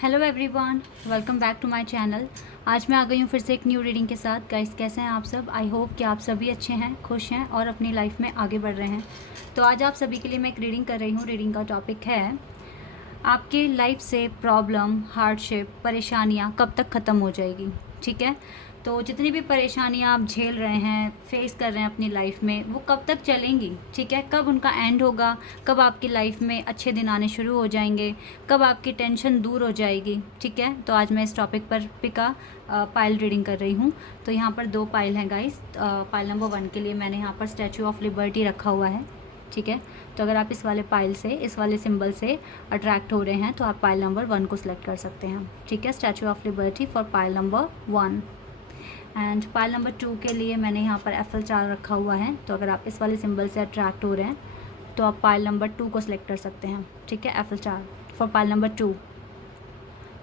Hello everyone, welcome back to my channel. आज मैं आ गई हूँ फिर से एक न्यू रीडिंग के साथ। गाइस, कैसे हैं आप सब? आई होप कि आप सभी अच्छे हैं, खुश हैं और अपनी लाइफ में आगे बढ़ रहे हैं। तो आज आप सभी के लिए मैं एक रीडिंग कर रही हूँ। रीडिंग का टॉपिक है आपके लाइफ से प्रॉब्लम, हार्डशिप, परेशानियाँ कब तक ख़त्म हो जाएगी। ठीक है, तो जितनी भी परेशानियाँ आप झेल रहे हैं, फेस कर रहे हैं अपनी लाइफ में, वो कब तक चलेंगी। ठीक है, कब उनका एंड होगा, कब आपकी लाइफ में अच्छे दिन आने शुरू हो जाएंगे, कब आपकी टेंशन दूर हो जाएगी। ठीक है, तो आज मैं इस टॉपिक पर पिका पाइल रीडिंग कर रही हूँ। तो यहाँ पर 2 पाइल हैं गाइस। पाइल नंबर 1 के लिए मैंने यहाँ पर स्टैचू ऑफ लिबर्टी रखा हुआ है। ठीक है, तो अगर आप इस वाले पाइल से, इस वाले सिंबल से अट्रैक्ट हो रहे हैं तो आप पाइल नंबर 1 को सिलेक्ट कर सकते हैं। ठीक है, statue of liberty for pile number 1। And pile number 2 के लिए मैंने यहाँ पर एफएल 4 रखा हुआ है। तो अगर आप इस वाले सिंबल से अट्रैक्ट हो रहे हैं तो आप पाइल नंबर 2 को सिलेक्ट कर सकते हैं। ठीक है, एफएल 4 फॉर पाइल नंबर 2।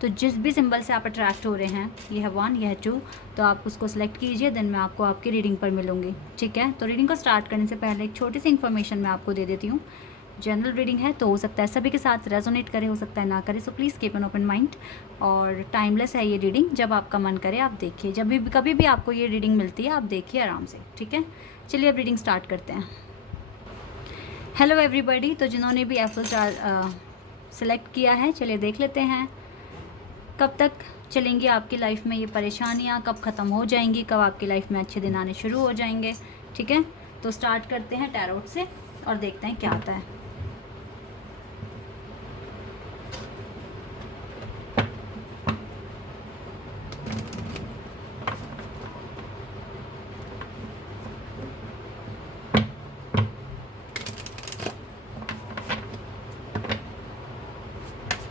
तो जिस भी सिंबल से आप अट्रैक्ट हो रहे हैं, ये है 1, ये है 2, तो आप उसको सिलेक्ट कीजिए। देन मैं आपको आपकी रीडिंग पर मिलूँगी। ठीक है, तो रीडिंग को स्टार्ट करने से पहले एक छोटी सी इन्फॉर्मेशन मैं आपको दे देती हूँ। जनरल रीडिंग है तो हो सकता है सभी के साथ रेजोनेट करे, हो सकता है ना करे। So please keep an open mind. और टाइमलेस है ये रीडिंग, जब आपका मन करे आप देखिए। जब भी कभी भी आपको ये रीडिंग मिलती है आप देखिए आराम से। ठीक है, चलिए अब रीडिंग स्टार्ट करते हैं। हेलो एवरीबॉडी, तो जिन्होंने भी एफएल 4 सेलेक्ट किया है, चलिए देख लेते हैं कब तक चलेंगी आपकी लाइफ में ये परेशानियाँ, कब ख़त्म हो जाएंगी, कब आपकी लाइफ में अच्छे दिन आने शुरू हो जाएंगे। ठीक है, तो स्टार्ट करते हैं टैरोट से और देखते हैं क्या आता है।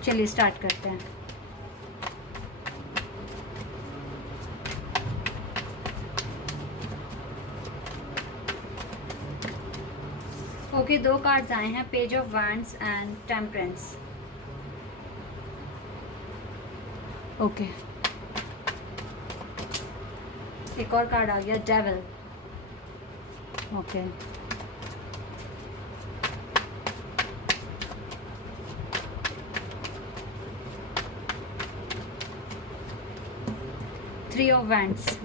चलिए स्टार्ट करते हैं। ओके, 2 कार्ड्स आए हैं, page of wands and temperance. Okay, एक और कार्ड आ गया, devil. Okay, three of wands,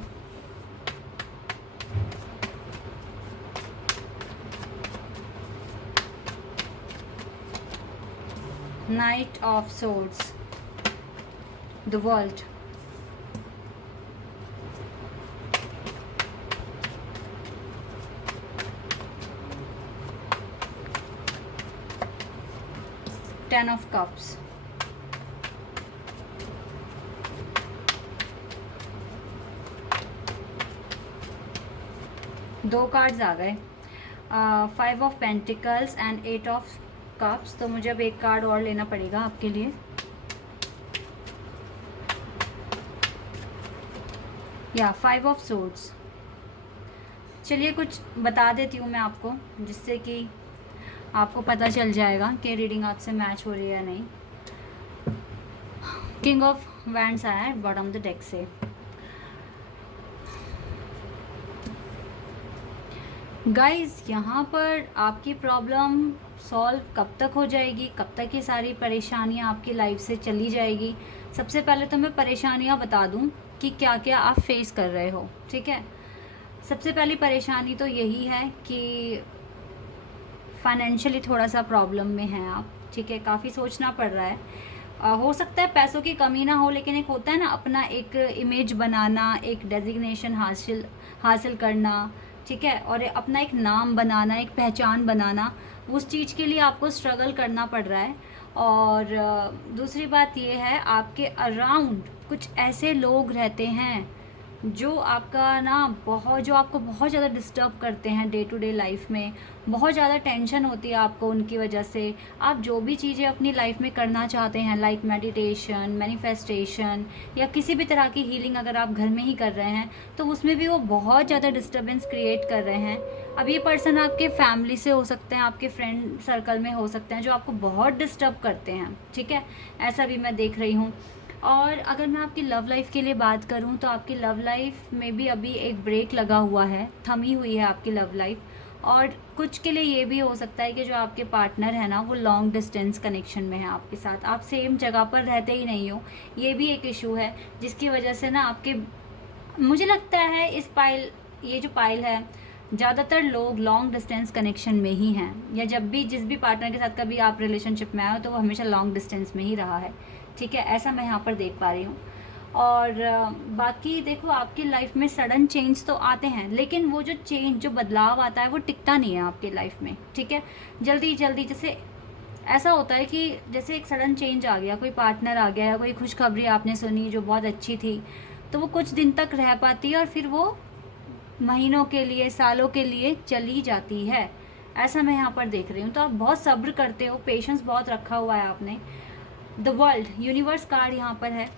night of swords, the world, ten of cups, दो कार्ड्स आ गए, 5 of pentacles and 8 of cups. तो मुझे अब एक कार्ड और लेना पड़ेगा आपके लिए। या 5 ऑफ सोर्ड्स। चलिए कुछ बता देती हूँ मैं आपको, जिससे कि आपको पता चल जाएगा कि रीडिंग आपसे मैच हो रही है या नहीं। किंग ऑफ वैंड्स आया है बॉटम द डेक से। गाइस, यहाँ पर आपकी प्रॉब्लम सॉल्व कब तक हो जाएगी, कब तक ये सारी परेशानियाँ आपकी लाइफ से चली जाएगी। सबसे पहले तो मैं परेशानियाँ बता दूँ कि क्या क्या आप फेस कर रहे हो। ठीक है, सबसे पहली परेशानी तो यही है कि फाइनेंशियली थोड़ा सा प्रॉब्लम में हैं आप। ठीक है, काफ़ी सोचना पड़ रहा है। हो सकता है पैसों की कमी ना हो, लेकिन एक होता है ना अपना एक इमेज बनाना, एक डेजिग्नेशन हासिल करना। ठीक है, और अपना एक नाम बनाना, एक पहचान बनाना, उस चीज़ के लिए आपको स्ट्रगल करना पड़ रहा है। और दूसरी बात ये है, आपके अराउंड कुछ ऐसे लोग रहते हैं जो आपको बहुत ज़्यादा डिस्टर्ब करते हैं डे टू डे लाइफ में। बहुत ज़्यादा टेंशन होती है आपको उनकी वजह से। आप जो भी चीज़ें अपनी लाइफ में करना चाहते हैं, लाइक मेडिटेशन, मैनिफेस्टेशन या किसी भी तरह की हीलिंग अगर आप घर में ही कर रहे हैं, तो उसमें भी वो बहुत ज़्यादा डिस्टर्बेंस क्रिएट कर रहे हैं। अब ये पर्सन आपके फैमिली से हो सकते हैं, आपके फ्रेंड सर्कल में हो सकते हैं, जो आपको बहुत डिस्टर्ब करते हैं। ठीक है, ऐसा भी मैं देख रही हूँ। और अगर मैं आपकी लव लाइफ के लिए बात करूं तो आपकी लव लाइफ में भी अभी एक ब्रेक लगा हुआ है, थमी हुई है आपकी लव लाइफ। और कुछ के लिए ये भी हो सकता है कि जो आपके पार्टनर है ना वो लॉन्ग डिस्टेंस कनेक्शन में है आपके साथ, आप सेम जगह पर रहते ही नहीं हो, ये भी एक इशू है जिसकी वजह से ना आपके, मुझे लगता है इस पाइल, ये जो पाइल है ज़्यादातर लोग लॉन्ग डिस्टेंस कनेक्शन में ही हैं, या जब भी जिस भी पार्टनर के साथ कभी आप रिलेशनशिप में आए हो तो वो हमेशा लॉन्ग डिस्टेंस में ही रहा है, ठीक है, ऐसा मैं यहाँ पर देख पा रही हूँ। और बाकी देखो आपकी लाइफ में सडन चेंज तो आते हैं, लेकिन वो जो चेंज, जो बदलाव आता है वो टिकता नहीं है आपकी लाइफ में, ठीक है। जल्दी जल्दी जैसे ऐसा होता है कि जैसे एक सडन चेंज आ गया, कोई पार्टनर आ गया, कोई खुशखबरी आपने सुनी जो बहुत अच्छी थी, तो वो कुछ दिन तक रह पाती है और फिर वो महीनों के लिए, सालों के लिए चली जाती है, ऐसा मैं यहाँ पर देख रही हूँ। तो आप बहुत सब्र करते हो, पेशेंस बहुत रखा हुआ है आपने। द वर्ल्ड, यूनिवर्स कार्ड यहाँ पर है,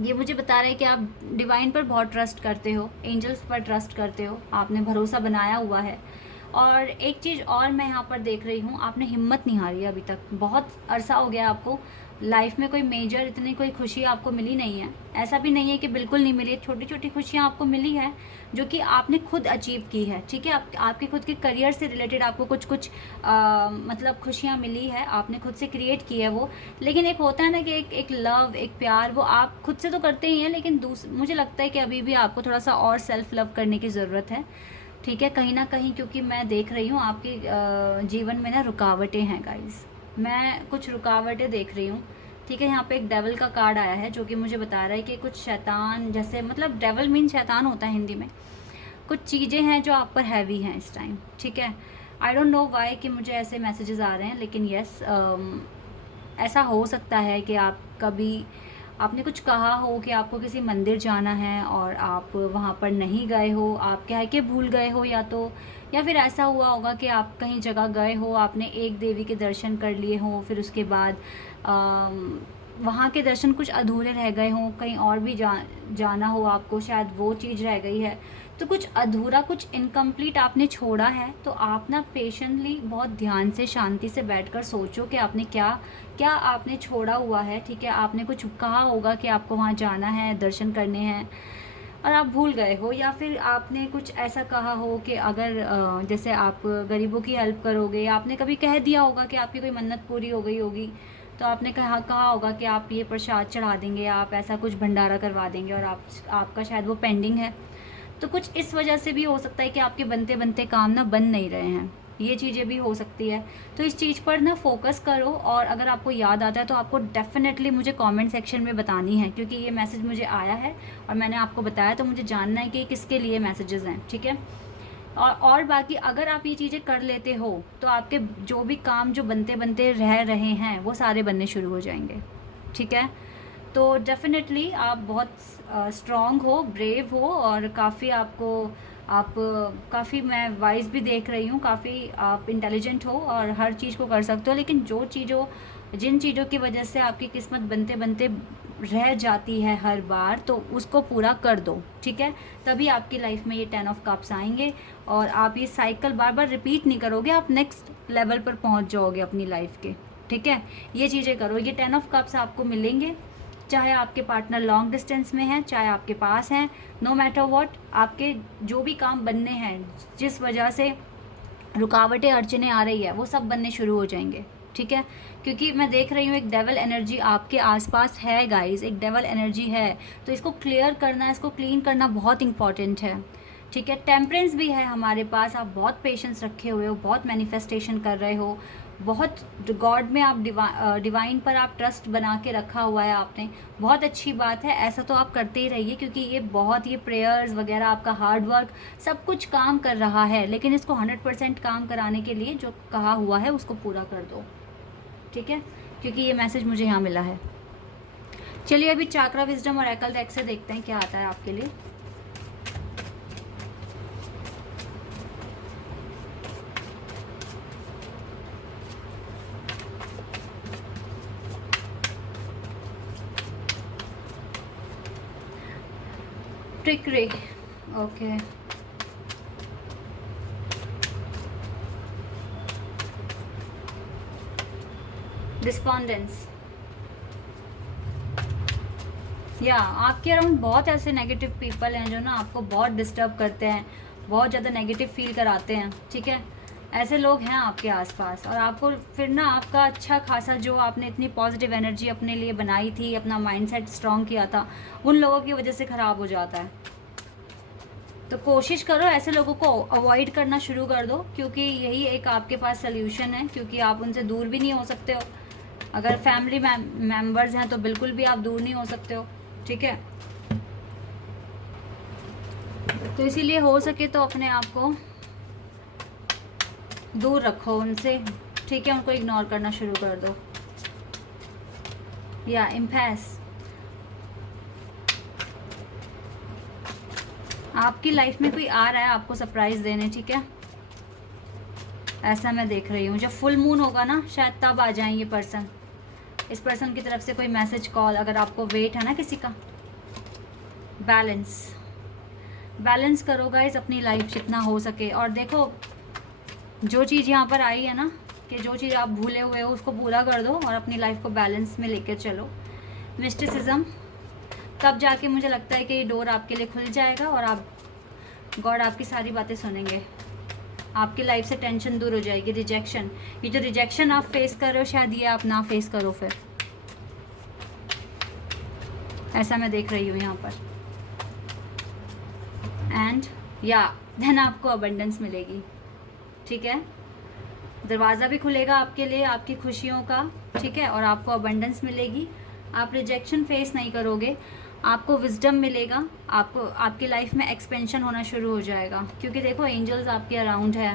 ये मुझे बता रहा है कि आप डिवाइन पर बहुत ट्रस्ट करते हो, एंजल्स पर ट्रस्ट करते हो, आपने भरोसा बनाया हुआ है। और एक चीज़ और मैं यहाँ पर देख रही हूँ, आपने हिम्मत नहीं हारी अभी तक, बहुत अरसा हो गया आपको लाइफ में कोई मेजर इतनी कोई खुशी आपको मिली नहीं है, ऐसा भी नहीं है कि बिल्कुल नहीं मिली, छोटी छोटी खुशियाँ आपको मिली है जो कि आपने खुद अचीव की है, ठीक है। आपके खुद के करियर से रिलेटेड आपको कुछ कुछ मतलब खुशियाँ मिली है, आपने खुद से क्रिएट की है वो। लेकिन एक होता है ना कि एक लव, एक प्यार, वो आप खुद से तो करते ही हैं, लेकिन मुझे लगता है कि अभी भी आपको थोड़ा सा और सेल्फ लव करने की ज़रूरत है, ठीक है, कहीं ना कहीं, क्योंकि मैं देख रही हूँ आपके जीवन में ना रुकावटें हैं गाइस, मैं कुछ रुकावटें देख रही हूँ, ठीक है। यहाँ पे एक डेवल का कार्ड आया है जो कि मुझे बता रहा है कि कुछ शैतान जैसे, मतलब डेवल मीन शैतान होता है हिंदी में, कुछ चीज़ें हैं जो आप पर हैवी हैं इस टाइम, ठीक है। आई डोंट नो वाई कि मुझे ऐसे मैसेजेस आ रहे हैं, लेकिन यस ऐसा हो सकता है कि आप कभी, आपने कुछ कहा हो कि आपको किसी मंदिर जाना है और आप वहाँ पर नहीं गए हो, आप कह के भूल गए हो, या फिर ऐसा हुआ होगा कि आप कहीं जगह गए हो, आपने एक देवी के दर्शन कर लिए हो, फिर उसके बाद वहाँ के दर्शन कुछ अधूरे रह गए हों, कहीं और भी जाना हो आपको, शायद वो चीज़ रह गई है, तो कुछ अधूरा, कुछ इनकम्प्लीट आपने छोड़ा है। तो आप ना पेशेंटली बहुत ध्यान से, शांति से बैठकर सोचो कि आपने क्या क्या आपने छोड़ा हुआ है, ठीक है। आपने कुछ कहा होगा कि आपको वहाँ जाना है, दर्शन करने हैं, और आप भूल गए हो, या फिर आपने कुछ ऐसा कहा हो कि अगर जैसे आप गरीबों की हेल्प करोगे, या आपने कभी कह दिया होगा कि आपकी कोई मन्नत पूरी हो गई होगी, तो आपने कहा होगा कि आप ये प्रसाद चढ़ा देंगे, आप ऐसा कुछ भंडारा करवा देंगे, और आपका शायद वो पेंडिंग है। तो कुछ इस वजह से भी हो सकता है कि आपके बनते बनते काम ना बन नहीं रहे हैं, ये चीज़ें भी हो सकती है। तो इस चीज़ पर ना फोकस करो, और अगर आपको याद आता है तो आपको डेफिनेटली मुझे कमेंट सेक्शन में बतानी है, क्योंकि ये मैसेज मुझे आया है और मैंने आपको बताया, तो मुझे जानना है कि किसके लिए मैसेजेस हैं, ठीक है। और बाकी अगर आप ये चीज़ें कर लेते हो तो आपके जो भी काम जो बनते बनते रह रहे हैं वो सारे बनने शुरू हो जाएंगे, ठीक है। तो डेफिनेटली आप बहुत स्ट्रॉन्ग हो, ब्रेव हो, और काफ़ी आप काफ़ी, मैं वाइज भी देख रही हूँ, काफ़ी आप इंटेलिजेंट हो और हर चीज़ को कर सकते हो। लेकिन जिन चीज़ों की वजह से आपकी किस्मत बनते बनते रह जाती है हर बार, तो उसको पूरा कर दो, ठीक है। तभी आपकी लाइफ में ये 10 ऑफ कप्स आएंगे और आप ये साइकिल बार बार रिपीट नहीं करोगे, आप नेक्स्ट लेवल पर पहुंच जाओगे अपनी लाइफ के, ठीक है। ये चीज़ें करो, ये 10 ऑफ कप्स आपको मिलेंगे, चाहे आपके पार्टनर लॉन्ग डिस्टेंस में हैं, चाहे आपके पास हैं, नो मैटर व्हाट, आपके जो भी काम बनने हैं, जिस वजह से रुकावटें अड़चने आ रही है, वो सब बनने शुरू हो जाएंगे, ठीक है। क्योंकि मैं देख रही हूँ एक डेवल एनर्जी आपके आसपास है गाइस, एक डेवल एनर्जी है, तो इसको क्लियर करना, इसको क्लीन करना बहुत इंपॉर्टेंट है, ठीक है। टेम्परेंस भी है हमारे पास, आप बहुत पेशेंस रखे हुए हो, बहुत मैनिफेस्टेशन कर रहे हो, बहुत गॉड में आप डिवाइन पर आप ट्रस्ट बना के रखा हुआ है आपने, बहुत अच्छी बात है, ऐसा तो आप करते ही रहिए, क्योंकि ये प्रेयर्स वगैरह, आपका हार्ड वर्क सब कुछ काम कर रहा है। लेकिन इसको 100% काम कराने के लिए जो कहा हुआ है उसको पूरा कर दो, ठीक है, क्योंकि ये मैसेज मुझे यहाँ मिला है। चलिए अभी चाक्रा विजडम और एकल डेक से देखते हैं क्या आता है आपके लिए। ट्रिकरी, ओके, डिस्पॉन्डेंस, या आपके अराउंड बहुत ऐसे नेगेटिव पीपल हैं जो ना आपको बहुत डिस्टर्ब करते हैं, बहुत ज़्यादा नेगेटिव फील कराते हैं, ठीक है। ऐसे लोग हैं आपके आसपास, और आपको फिर ना आपका अच्छा खासा जो आपने इतनी पॉजिटिव एनर्जी अपने लिए बनाई थी, अपना माइंडसेट स्ट्रॉन्ग किया था, उन लोगों की वजह से ख़राब हो जाता है। तो कोशिश करो ऐसे लोगों को अवॉइड करना शुरू कर दो, क्योंकि यही एक आपके पास सल्यूशन है, क्योंकि आप उनसे दूर भी नहीं हो सकते हो। अगर फैमिली मेम्बर्स हैं तो बिल्कुल भी आप दूर नहीं हो सकते हो, ठीक है। तो इसीलिए हो सके तो अपने आप को दूर रखो उनसे, ठीक है। उनको इग्नोर करना शुरू कर दो। या इम्पैस, आपकी लाइफ में कोई आ रहा है आपको सरप्राइज़ देने, ठीक है। ऐसा मैं देख रही हूँ, जब फुल मून होगा ना शायद तब आ जाए ये पर्सन। इस पर्सन की तरफ से कोई मैसेज, कॉल, अगर आपको वेट है ना किसी का। बैलेंस करो गाइस अपनी लाइफ जितना हो सके। और देखो जो चीज़ यहाँ पर आई है ना, कि जो चीज़ आप भूले हुए हो उसको पूरा कर दो और अपनी लाइफ को बैलेंस में लेकर चलो। मिस्टिसिज्म, तब जाके मुझे लगता है कि ये डोर आपके लिए खुल जाएगा और आप, गॉड आपकी सारी बातें सुनेंगे। आपकी लाइफ से टेंशन दूर हो जाएगी। रिजेक्शन, ये जो रिजेक्शन आप फेस कर रहे हो शायद ये आप ना फेस करो फिर, ऐसा मैं देख रही हूँ यहाँ पर। एंड या देन आपको अबंडेंस मिलेगी, ठीक है। दरवाज़ा भी खुलेगा आपके लिए आपकी खुशियों का, ठीक है। और आपको अबंडेंस मिलेगी। आप रिजेक्शन फेस नहीं करोगे, आपको विजडम मिलेगा, आपको आपकी लाइफ में एक्सपेंशन होना शुरू हो जाएगा। क्योंकि देखो एंजल्स आपके अराउंड है,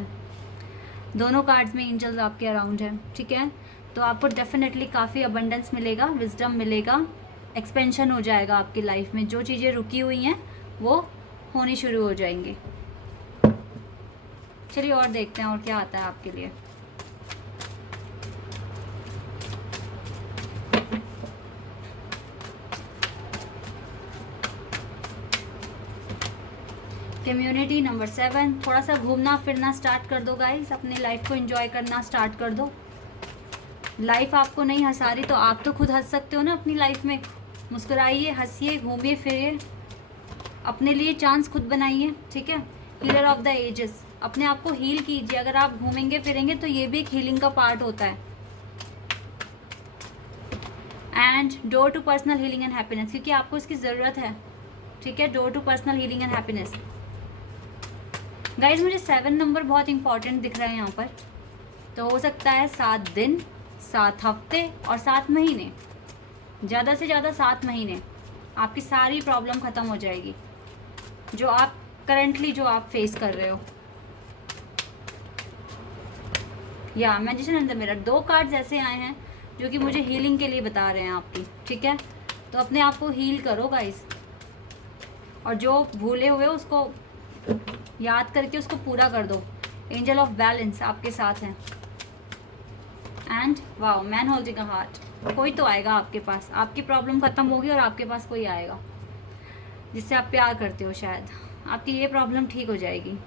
दोनों कार्ड्स में एंजल्स आपके अराउंड है, ठीक है। तो आपको डेफिनेटली काफ़ी अबंडेंस मिलेगा, विजडम मिलेगा, एक्सपेंशन हो जाएगा आपकी लाइफ में। जो चीज़ें रुकी हुई हैं वो होनी शुरू हो जाएंगी। चलिए और देखते हैं और क्या आता है आपके लिए। कम्युनिटी नंबर 7, थोड़ा सा घूमना फिरना स्टार्ट कर दो गाइस, अपनी लाइफ को एंजॉय करना स्टार्ट कर दो। लाइफ आपको नहीं हंसा रही तो आप तो खुद हंस सकते हो ना अपनी लाइफ में। मुस्कुराइए, हंसिए, घूमिए फिरिए, अपने लिए चांस खुद बनाइए, ठीक है। हीलर ऑफ द एजेस, अपने आप को हील कीजिए। अगर आप घूमेंगे फिरेंगे तो ये भी एक हीलिंग का पार्ट होता है। And door to personal healing and happiness, क्योंकि आपको इसकी ज़रूरत है, ठीक है। Door to personal healing and happiness. Guys मुझे 7 नंबर बहुत इंपॉर्टेंट दिख रहा है यहाँ पर। तो हो सकता है 7 दिन, 7 हफ्ते और 7 महीने, ज़्यादा से ज़्यादा 7 महीने आपकी सारी प्रॉब्लम ख़त्म हो जाएगी जो आप करंटली जो आप फेस कर रहे हो। या magician and the mirror, 2 cards ऐसे आए हैं जो कि मुझे हीलिंग के लिए बता रहे हैं आपकी, ठीक है। तो अपने आप को हील करो गाइस, और जो भूले हुए उसको याद करके उसको पूरा कर दो। एंजल ऑफ बैलेंस आपके साथ हैं। And wow, man holding a heart, कोई तो आएगा आपके पास, आपकी प्रॉब्लम ख़त्म होगी और आपके पास कोई आएगा जिससे आप प्यार करते हो। शायद आपकी ये प्रॉब्लम ठीक हो जाएगी।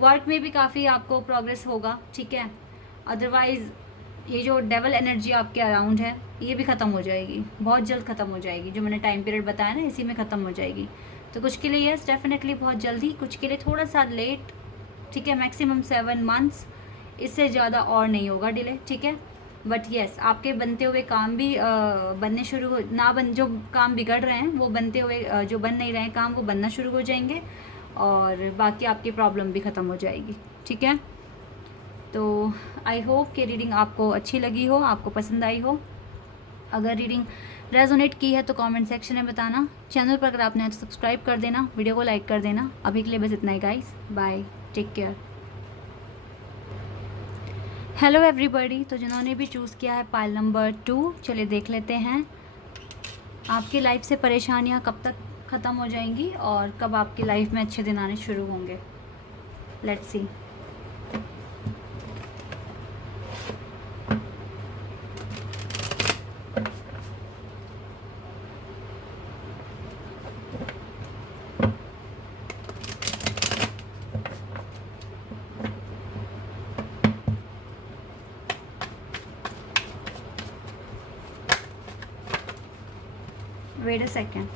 वर्क में भी काफ़ी आपको प्रोग्रेस होगा, ठीक है। अदरवाइज़ ये जो डेवल एनर्जी आपके अराउंड है ये भी ख़त्म हो जाएगी, बहुत जल्द ख़त्म हो जाएगी। जो मैंने टाइम पीरियड बताया ना इसी में ख़त्म हो जाएगी। तो कुछ के लिए यस डेफिनेटली बहुत जल्दी, कुछ के लिए थोड़ा सा लेट, ठीक है। मैक्सिमम 7 मंथ्स, इससे ज़्यादा और नहीं होगा डिले, ठीक है। बट यस आपके बनते हुए काम भी बनने शुरू हो ना बन जो काम बिगड़ रहे हैं वो बनते हुए जो बन नहीं रहे हैं काम वो बनना शुरू हो जाएंगे, और बाकी आपकी प्रॉब्लम भी ख़त्म हो जाएगी, ठीक है। तो आई होप कि रीडिंग आपको अच्छी लगी हो, आपको पसंद आई हो। अगर रीडिंग रेजोनेट की है तो कमेंट सेक्शन में बताना। चैनल पर अगर आपने तो सब्सक्राइब कर देना, वीडियो को लाइक कर देना। अभी के लिए बस इतना ही guys, bye, take care. Hello everybody, तो जिन्होंने भी चूज़ किया है पाइल नंबर 2, चलिए देख लेते हैं आपकी लाइफ से परेशानियां कब तक ख़त्म हो जाएंगी और कब आपकी लाइफ में अच्छे दिन आने शुरू होंगे। Let's see. Wait a second.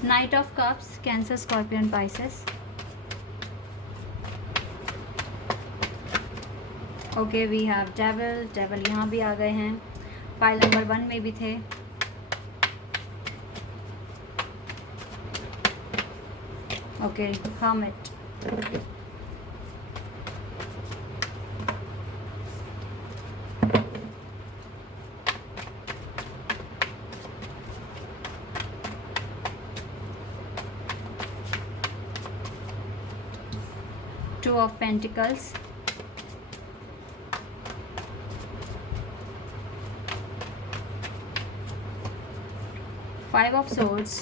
Knight of Cups, Cancer, Scorpion, Pisces. Okay, we have devil. Devil यहाँ भी आ गए हैं, पाइल नंबर 1 में भी थे। Okay, hermit. Two of Pentacles, Five of Swords,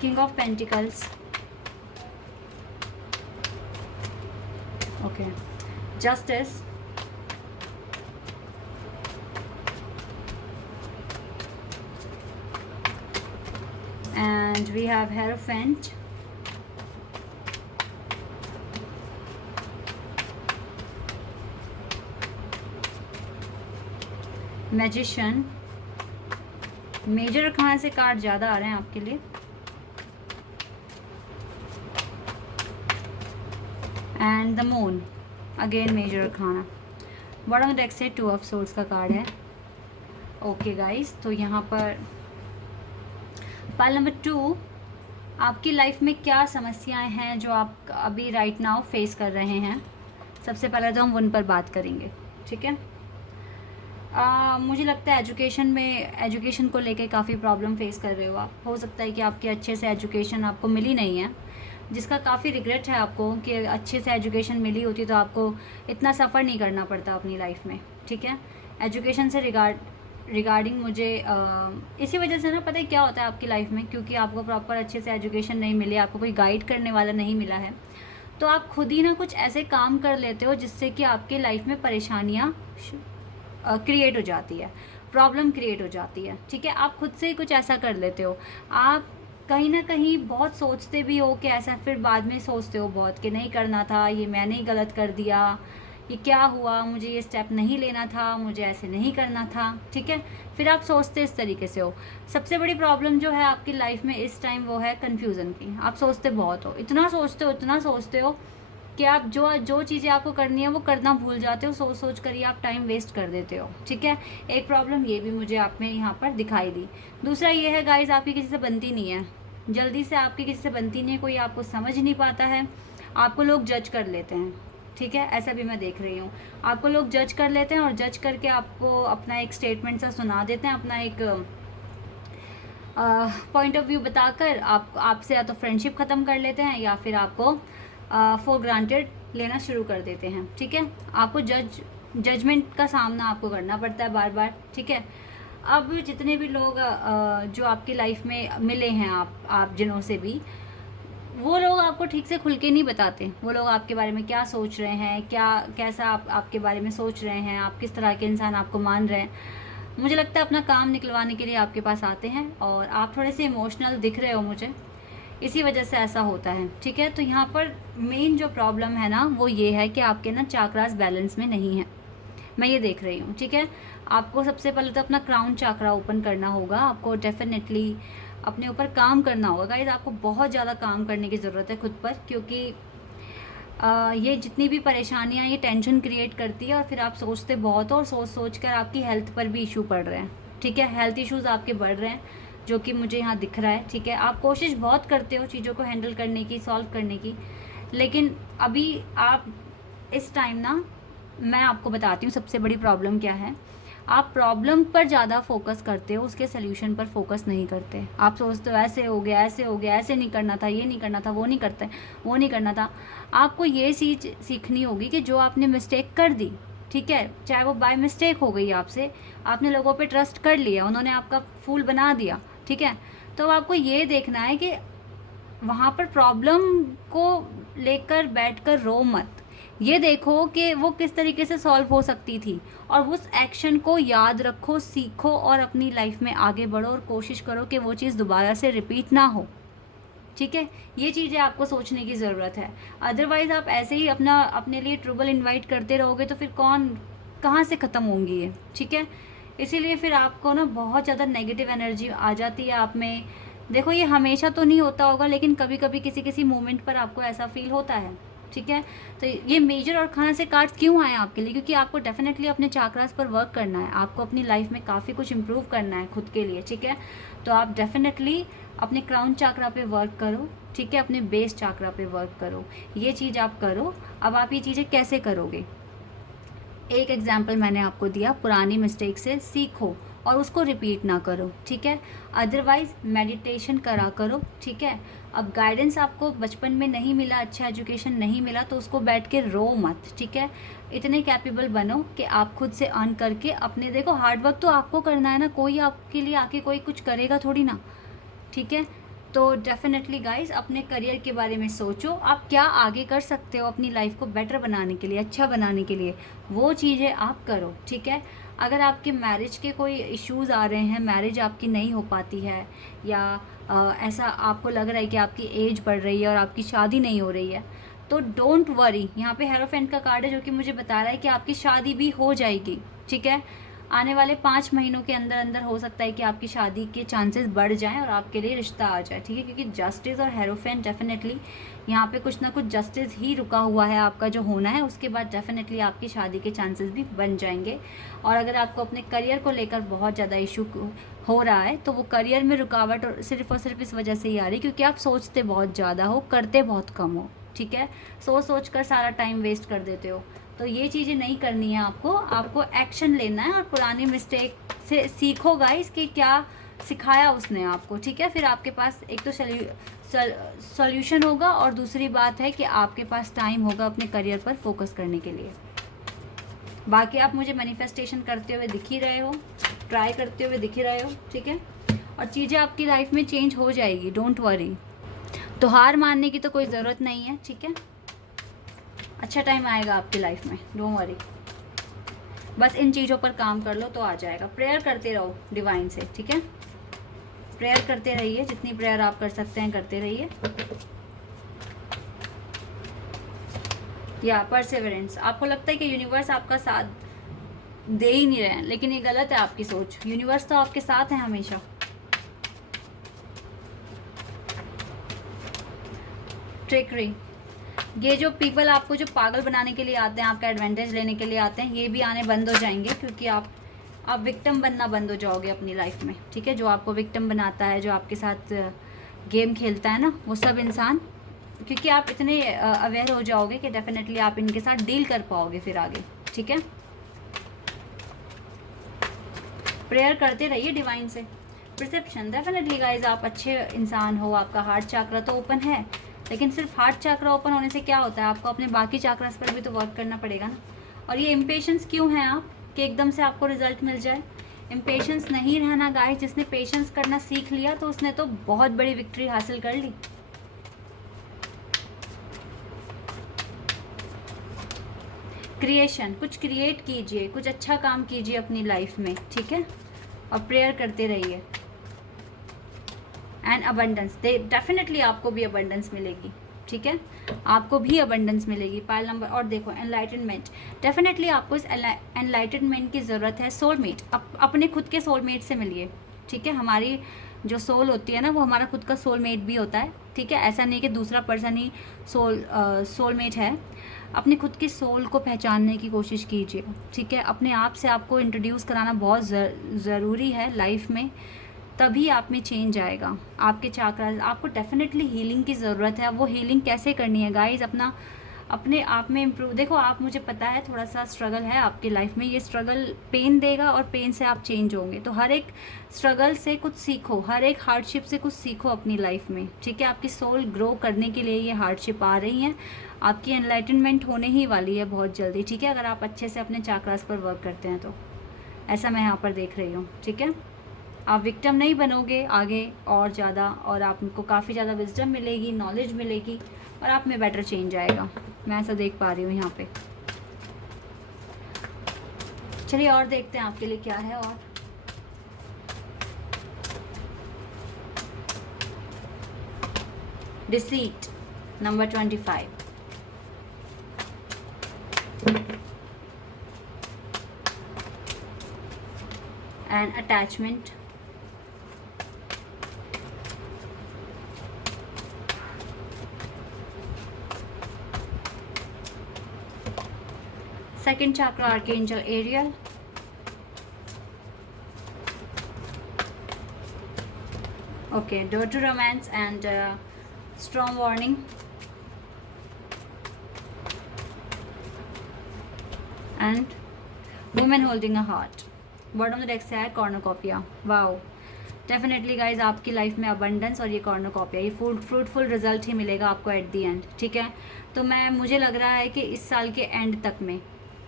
King of Pentacles, okay, Justice, and we have Hierophant, magician. Major arcana से card ज़्यादा आ रहे हैं आपके लिए। And the moon, again major arcana. Bottom deck से 2 ऑफ सोर्स का card है। ओके गाइस, तो यहाँ पर पाइल नंबर 2, आपकी लाइफ में क्या समस्याएं हैं जो आप अभी राइट नाउ फेस कर रहे हैं। सबसे पहले तो हम उन पर बात करेंगे, ठीक है। मुझे लगता है एजुकेशन को लेके काफ़ी प्रॉब्लम फेस कर रहे हो आप। हो सकता है कि आपकी अच्छे से एजुकेशन आपको मिली नहीं है, जिसका काफ़ी रिग्रेट है आपको कि अच्छे से एजुकेशन मिली होती तो आपको इतना सफ़र नहीं करना पड़ता अपनी लाइफ में, ठीक है। एजुकेशन से रिगार्डिंग मुझे इसी वजह से ना, पता है क्या होता है आपकी लाइफ में, क्योंकि आपको प्रॉपर अच्छे से एजुकेशन नहीं मिली, आपको कोई गाइड करने वाला नहीं मिला है, तो आप खुद ही ना कुछ ऐसे काम कर लेते हो जिससे कि आपकी लाइफ में परेशानियाँ क्रिएट हो जाती है, प्रॉब्लम क्रिएट हो जाती है, ठीक है। आप खुद से ही कुछ ऐसा कर लेते हो। आप कहीं ना कहीं बहुत सोचते भी हो कि ऐसा, फिर बाद में सोचते हो बहुत कि नहीं करना था, ये मैंने ही गलत कर दिया, ये क्या हुआ, मुझे ये स्टेप नहीं लेना था, मुझे ऐसे नहीं करना था, ठीक है। फिर आप सोचते इस तरीके से हो। सबसे बड़ी प्रॉब्लम जो है आपकी लाइफ में इस टाइम वो है कन्फ्यूज़न की। आप सोचते बहुत हो, इतना सोचते हो कि आप जो चीज़ें आपको करनी है वो करना भूल जाते हो। सोच कर ही आप टाइम वेस्ट कर देते हो, ठीक है। एक प्रॉब्लम ये भी मुझे आप में यहाँ पर दिखाई दी। दूसरा ये है गाइस, आपकी किसी से बनती नहीं है, जल्दी से आपकी किसी से बनती नहीं है, कोई आपको समझ नहीं पाता है, आपको लोग जज कर लेते हैं, ठीक है। ऐसा भी मैं देख रही हूँ, आपको लोग जज कर लेते हैं और जज करके आपको अपना एक स्टेटमेंट सा सुना देते हैं, अपना एक पॉइंट ऑफ व्यू बताकर आपसे या तो फ्रेंडशिप ख़त्म कर लेते हैं या फिर आपको फॉर ग्रांटेड लेना शुरू कर देते हैं, ठीक है। आपको जजमेंट का सामना आपको करना पड़ता है बार बार, ठीक है। अब जितने भी लोग जो आपकी लाइफ में मिले हैं, आप जिनों से भी, वो लोग आपको ठीक से खुल के नहीं बताते। वो लोग आपके बारे में क्या सोच रहे हैं, कैसा आपके बारे में सोच रहे हैं, आप किस तरह के इंसान आपको मान रहे हैं। मुझे लगता है अपना काम निकलवाने के लिए आपके पास आते हैं और आप थोड़े से इमोशनल दिख रहे हो मुझे, इसी वजह से ऐसा होता है, ठीक है। तो यहाँ पर मेन जो प्रॉब्लम है ना वो ये है कि आपके ना चाक्रास बैलेंस में नहीं है, मैं ये देख रही हूँ, ठीक है। आपको सबसे पहले तो अपना क्राउन चाक्रा ओपन करना होगा, आपको डेफिनेटली अपने ऊपर काम करना होगा गाइस। आपको बहुत ज़्यादा काम करने की ज़रूरत है खुद पर, क्योंकि ये जितनी भी परेशानियाँ ये टेंशन क्रिएट करती है और फिर आप सोचते बहुत हो और सोच कर आपकी हेल्थ पर भी इशू पड़ रहे हैं, ठीक है। हेल्थ इश्यूज़ आपके बढ़ रहे हैं जो कि मुझे यहाँ दिख रहा है, ठीक है। आप कोशिश बहुत करते हो चीज़ों को हैंडल करने की, सॉल्व करने की, लेकिन अभी आप इस टाइम ना, मैं आपको बताती हूँ सबसे बड़ी प्रॉब्लम क्या है। आप प्रॉब्लम पर ज़्यादा फोकस करते हो, उसके सोल्यूशन पर फोकस नहीं करते। आप सोचते हो ऐसे हो गया, ऐसे नहीं करना था, ये नहीं करना था, वो नहीं करना था। आपको ये चीज़ सीखनी होगी कि जो आपने मिस्टेक कर दी, ठीक है, चाहे वो बाय मिस्टेक हो गई आपसे, आपने लोगों पे ट्रस्ट कर लिया, उन्होंने आपका फूल बना दिया, ठीक है, तो आपको ये देखना है कि वहाँ पर प्रॉब्लम को लेकर बैठकर रो मत। ये देखो कि वो किस तरीके से सॉल्व हो सकती थी और उस एक्शन को याद रखो, सीखो और अपनी लाइफ में आगे बढ़ो और कोशिश करो कि वो चीज़ दोबारा से रिपीट ना हो, ठीक है, ये चीज़ें आपको सोचने की ज़रूरत है। अदरवाइज़ आप ऐसे ही अपने लिए ट्रबल इनवाइट करते रहोगे तो फिर कहाँ से ख़त्म होंगी ये, ठीक है। इसीलिए फिर आपको ना बहुत ज़्यादा नेगेटिव एनर्जी आ जाती है आप में। देखो ये हमेशा तो नहीं होता होगा, लेकिन कभी कभी किसी किसी मोमेंट पर आपको ऐसा फील होता है, ठीक है। तो ये मेजर और खाना से कार्ड्स क्यों आए आपके लिए, क्योंकि आपको डेफिनेटली अपने चाक्रास पर वर्क करना है, आपको अपनी लाइफ में काफ़ी कुछ इम्प्रूव करना है खुद के लिए, ठीक है। तो आप डेफिनेटली अपने क्राउन चाक्रा पे वर्क करो, ठीक है, अपने बेस चाक्रा पे वर्क करो, ये चीज़ आप करो। अब आप ये चीज़ें कैसे करोगे, एक एग्जाम्पल मैंने आपको दिया, पुरानी मिस्टेक से सीखो और उसको रिपीट ना करो, ठीक है। अदरवाइज़ मेडिटेशन करा करो, ठीक है। अब गाइडेंस आपको बचपन में नहीं मिला, अच्छा एजुकेशन नहीं मिला, तो उसको बैठ के रो मत, ठीक है। इतने कैपेबल बनो कि आप खुद से अर्न करके अपने, देखो हार्ड वर्क तो आपको करना है ना, कोई आपके लिए आके कोई कुछ करेगा थोड़ी ना, ठीक है। तो डेफिनेटली गाइस अपने करियर के बारे में सोचो, आप क्या आगे कर सकते हो अपनी लाइफ को बेटर बनाने के लिए, अच्छा बनाने के लिए, वो चीज़ें आप करो, ठीक है। अगर आपके मैरिज के कोई इश्यूज़ आ रहे हैं, मैरिज आपकी नहीं हो पाती है, या ऐसा आपको लग रहा है कि आपकी एज बढ़ रही है और आपकी शादी नहीं हो रही है, तो डोंट वरी, यहाँ पे हेरोफेंट का कार्ड है जो कि मुझे बता रहा है कि आपकी शादी भी हो जाएगी, ठीक है। आने वाले 5 महीनों के अंदर अंदर हो सकता है कि आपकी शादी के चांसेस बढ़ जाएं और आपके लिए रिश्ता आ जाए, ठीक है। क्योंकि जस्टिस और हेरोफेंट डेफिनेटली यहाँ पे कुछ ना कुछ जस्टिस ही रुका हुआ है आपका जो होना है, उसके बाद डेफिनेटली आपकी शादी के चांसेस भी बन जाएंगे। और अगर आपको अपने करियर को लेकर बहुत ज़्यादा इशू हो रहा है, तो वो करियर में रुकावट और सिर्फ इस वजह से ही आ रही है क्योंकि आप सोचते बहुत ज़्यादा हो, करते बहुत कम हो, ठीक है। सोच कर सारा टाइम वेस्ट कर देते हो। तो ये चीज़ें नहीं करनी है आपको एक्शन लेना है और पुरानी मिस्टेक से सीखो गाइस कि क्या सिखाया उसने आपको, ठीक है। फिर आपके पास एक तो सॉल्यूशन होगा और दूसरी बात है कि आपके पास टाइम होगा अपने करियर पर फोकस करने के लिए। बाकी आप मुझे मैनिफेस्टेशन करते हुए दिख ही रहे हो, ट्राई करते हुए दिख ही रहे हो, ठीक है। और चीज़ें आपकी लाइफ में चेंज हो जाएगी, डोंट वरी। तो हार मानने की तो कोई ज़रूरत नहीं है, ठीक है। अच्छा टाइम आएगा आपकी लाइफ में, डोंट वरी। बस इन चीज़ों पर काम कर लो तो आ जाएगा। प्रेयर करते रहो डिवाइन से, ठीक है। प्रेयर करते रहिए, जितनी प्रेयर आप कर सकते हैं करते रहिए। या परसेवरेंस, आपको लगता है कि यूनिवर्स आपका साथ दे ही नहीं रहे हैं, लेकिन ये गलत है आपकी सोच। यूनिवर्स तो आपके साथ है हमेशा। ट्रिकरी, ये जो पीपल आपको जो पागल बनाने के लिए आते हैं, आपका एडवांटेज लेने के लिए आते हैं, ये भी आने बंद हो जाएंगे क्योंकि आप विक्टिम बनना बंद हो जाओगे अपनी लाइफ में, ठीक है। जो आपको विक्टिम बनाता है, जो आपके साथ गेम खेलता है ना, वो सब इंसान, क्योंकि आप इतने अवेयर हो जाओगे कि डेफिनेटली आप इनके साथ डील कर पाओगे फिर आगे, ठीक है। प्रेयर करते रहिए डिवाइन से। परसेप्शन, डेफिनेटली गाइज आप अच्छे इंसान हो, आपका हार्ट चाक्रा तो ओपन है, लेकिन सिर्फ हार्ट चाक्रा ओपन होने से क्या होता है, आपको अपने बाकी चाक्रास पर भी तो वर्क करना पड़ेगा ना। और ये इम्पेशेंस क्यों है आप कि एकदम से आपको रिजल्ट मिल जाए, इम्पेशेंस नहीं रहना गाइस। जिसने पेशेंस करना सीख लिया तो उसने तो बहुत बड़ी विक्ट्री हासिल कर ली। क्रिएशन, कुछ क्रिएट कीजिए, कुछ अच्छा काम कीजिए अपनी लाइफ में, ठीक है। और प्रेयर करते रहिए। एंड अबंडेंस, डेफिनेटली आपको भी अबंडेंस मिलेगी, ठीक है। आपको भी अबंडेंस मिलेगी। पाइल नंबर, और देखो एनलाइटनमेंट, डेफिनेटली आपको इस एनलाइटनमेंट की ज़रूरत है। सोलमेट, अपने खुद के सोलमेट से मिलिए, ठीक है। हमारी जो सोल होती है ना, वो हमारा खुद का सोलमेट भी होता है, ठीक है। ऐसा नहीं कि दूसरा पर्सन ही सोलमेट है। अपने खुद के सोल को पहचानने की कोशिश कीजिए, ठीक है। अपने आप से आपको इंट्रोड्यूस कराना बहुत ज़रूरी है लाइफ में, तभी आप में चेंज आएगा। आपके चाक्रास, आपको डेफिनेटली हीलिंग की ज़रूरत है। वो हीलिंग कैसे करनी है गाइज, अपने आप में इम्प्रूव। देखो आप, मुझे पता है थोड़ा सा स्ट्रगल है आपकी लाइफ में, ये स्ट्रगल पेन देगा और पेन से आप चेंज होंगे। तो हर एक स्ट्रगल से कुछ सीखो, हर एक हार्डशिप से कुछ सीखो अपनी लाइफ में, ठीक है। आपकी सोल ग्रो करने के लिए ये हार्डशिप आ रही हैं। आपकी एनलाइटनमेंट होने ही वाली है बहुत जल्दी, ठीक है। अगर आप अच्छे से अपने चाक्रास पर वर्क करते हैं तो, ऐसा मैं यहाँ पर देख रही हूँ, ठीक है। आप विक्टिम नहीं बनोगे आगे और ज़्यादा, और आपको काफ़ी ज़्यादा विजडम मिलेगी, नॉलेज मिलेगी, और आप में बेटर चेंज आएगा। मैं ऐसा देख पा रही हूँ यहाँ पे। चलिए और देखते हैं आपके लिए क्या है। और Deceit, number 25. And attachment. Second chakra, Archangel Ariel. Okay, door to romance and storm warning. And woman holding a heart. Bottom of the deck से है कॉर्नोकॉपिया. वाओ, डेफिनेटली गाइज आपकी लाइफ में अबंडेंस और ये कॉर्नोकॉपिया, ये fruitful result ही मिलेगा आपको at the and. ठीक है, तो मुझे लग रहा है कि इस साल के एंड तक में,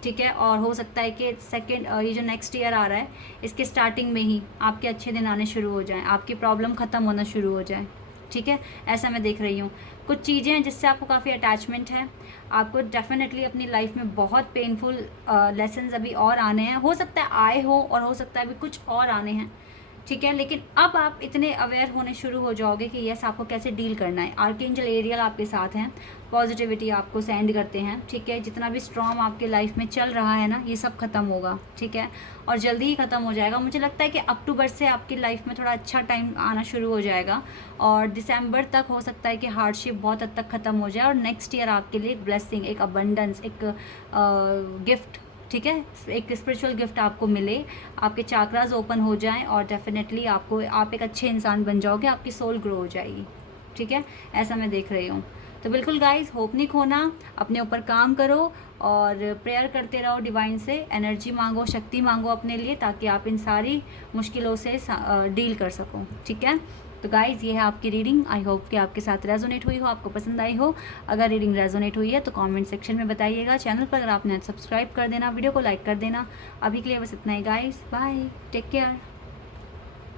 ठीक है, और हो सकता है कि सेकेंड ये जो नेक्स्ट ईयर आ रहा है इसके स्टार्टिंग में ही आपके अच्छे दिन आने शुरू हो जाएं, आपकी प्रॉब्लम ख़त्म होना शुरू हो जाए. ठीक है, ऐसा मैं देख रही हूँ. कुछ चीज़ें हैं जिससे आपको काफ़ी अटैचमेंट है. आपको डेफिनेटली अपनी लाइफ में बहुत पेनफुल लेसन्स अभी और आने हैं. हो सकता है आए हो और हो सकता है अभी कुछ और आने हैं. ठीक है, लेकिन अब आप इतने अवेयर होने शुरू हो जाओगे कि यस आपको कैसे डील करना है. आर्कएंजल एरियल आपके साथ हैं, पॉजिटिविटी आपको सेंड करते हैं. ठीक है, जितना भी स्ट्रॉन्ग आपके लाइफ में चल रहा है ना, ये सब खत्म होगा. ठीक है, और जल्दी ही ख़त्म हो जाएगा. मुझे लगता है कि अक्टूबर से आपकी लाइफ में थोड़ा अच्छा टाइम आना शुरू हो जाएगा और दिसंबर तक हो सकता है कि हार्डशिप बहुत हद तक ख़त्म हो जाए और नेक्स्ट ईयर आपके लिए एक ब्लेसिंग, एक अबंडेंस, एक गिफ्ट, ठीक है, एक स्पिरिचुअल गिफ्ट आपको मिले, आपके चाक्रास ओपन हो जाएं और डेफिनेटली आप एक अच्छे इंसान बन जाओगे, आपकी सोल ग्रो हो जाएगी. ठीक है, ऐसा मैं देख रही हूँ. तो बिल्कुल गाइस, होप नहीं खोना, अपने ऊपर काम करो और प्रेयर करते रहो डिवाइन से, एनर्जी मांगो, शक्ति मांगो अपने लिए, ताकि आप इन सारी मुश्किलों से डील कर सको. ठीक है, तो गाइज़ ये है आपकी रीडिंग. आई होप कि आपके साथ रेजोनेट हुई हो, आपको पसंद आई हो. अगर रीडिंग रेजोनेट हुई है तो कमेंट सेक्शन में बताइएगा. चैनल पर अगर आपने सब्सक्राइब कर देना, वीडियो को लाइक कर देना. अभी के लिए बस इतना ही गाइज़. Bye, take care.